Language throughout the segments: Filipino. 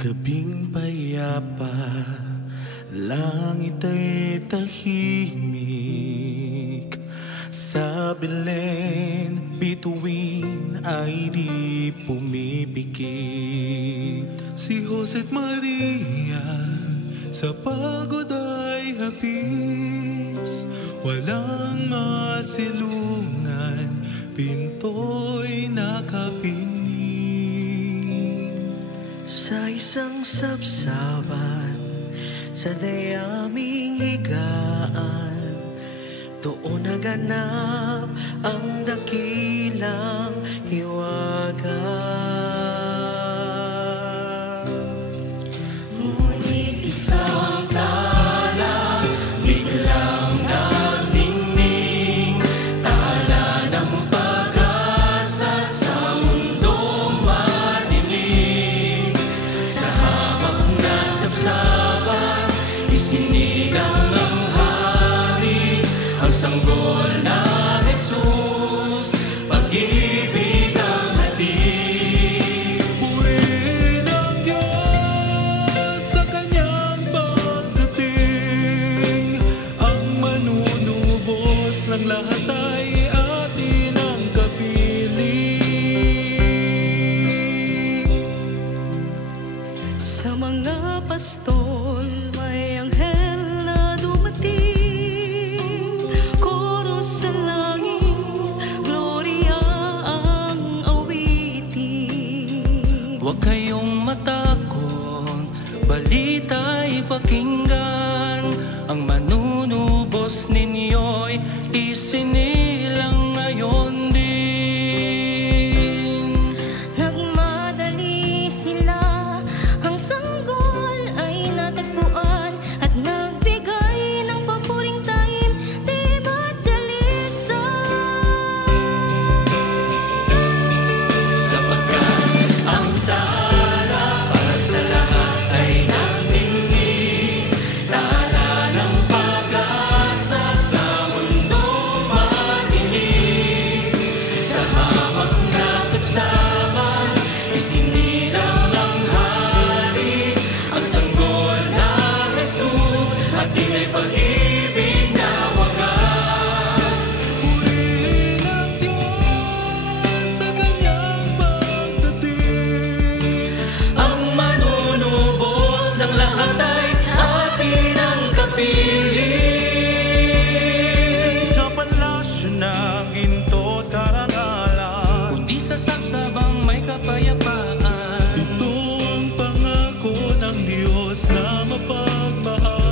Gabing payapa, langit ay tahimik. Sa Belen, bituin ay di pumipikit. Si Jose't Maria, sa pagod ay hapis. Walang masilungan, pinto'y nakapinig. Sa isang sabsaban, sa dayaming higaan, doon naganap ang dakilang hiwaga. Ngunit isang tala, biglang nagningning, tala ng pag-asa sa mundong madilim. Sa hamak na sabsaban, isinilang ng hari, ang sanggol na Jesus, pag-ibig ang hatid. Purihin ang Diyos sa kanyang pagdating. Ang manunubos ng lahat ay atin ang kapiling. Sa mga pastol, may anghel na dumating. Koro sa langit, gloria ang awitin. Huwag kayong matakot, balita'y pakinggan. Ang manunubos ninyo'y isinilang ngayon din. Nagmadali sila, ang sanggol ay natagpuan at nagbigay ng papuring taim, di ba't dalisan? Sapagkat ang tala para sa lahat ay nagdingning, tala ng pag-asa sa mundong madilim. Sa hamak na sabsaban, isinilang ng hari, ang sanggol na Jesus, at tina'y pag-ibig na wagas. Purihin ang Diyos sa kanyang pagdating. Ang manunubos ng lahat ay atin ang kapiling. Sa palasyo ng ginto at karangalan, Kundi sa sabsabang may kapayapaan. Ito ang pangako ng Diyos na mapagmahal.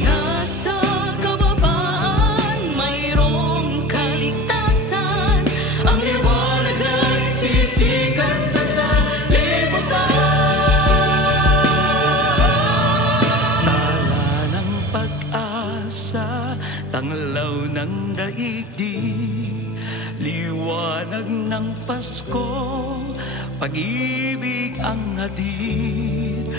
Nasa kababaan, mayroong kaligtasan. Ang liwanag ay sisikat sa sanlibutan. Tala ng pag-asa, tanglaw ng daigdig, liwanag ng Pasko, pag-ibig ang hatid.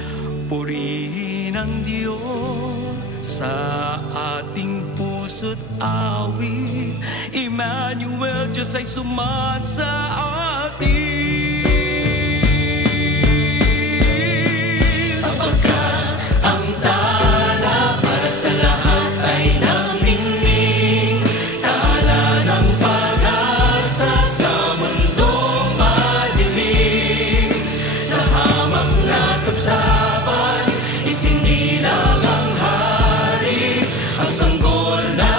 Purihin ang Diyos sa ating puso't awit. Emmanuel, Diyos ay sumasa atin. Sapagkat ang tala para sa lahat ay nagningning, tala ng pag-asa sa mundong madilim. Sa hamak na sabsaban, isinilang ang hari, ang sanggol na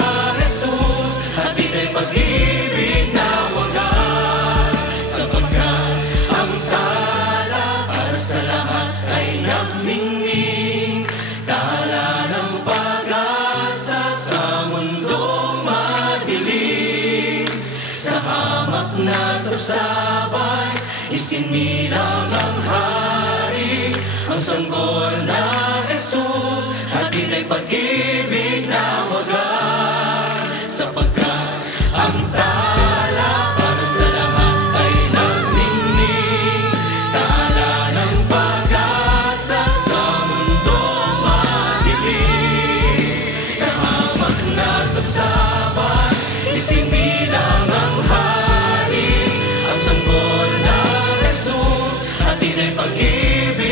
Jesus, at ita'y pag-ibig na wagas. Sapagkat ang tala para sa lahat ay nagningning, tala ng pag-asa sa mundong madilim. Sa hamak na sabsaban, isinilang ang hari, ang sanggol na Jesus, at ita'y pag-ibig na wagas. Sapagkat ang tala para sa lahat ay nagningning, tala ng pag-asa sa mundong madilim. Sa hamak na sabsaban, isinilang ang hari, ang sanggol na Jesus, at tina'y pag-ibig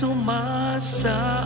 sumasa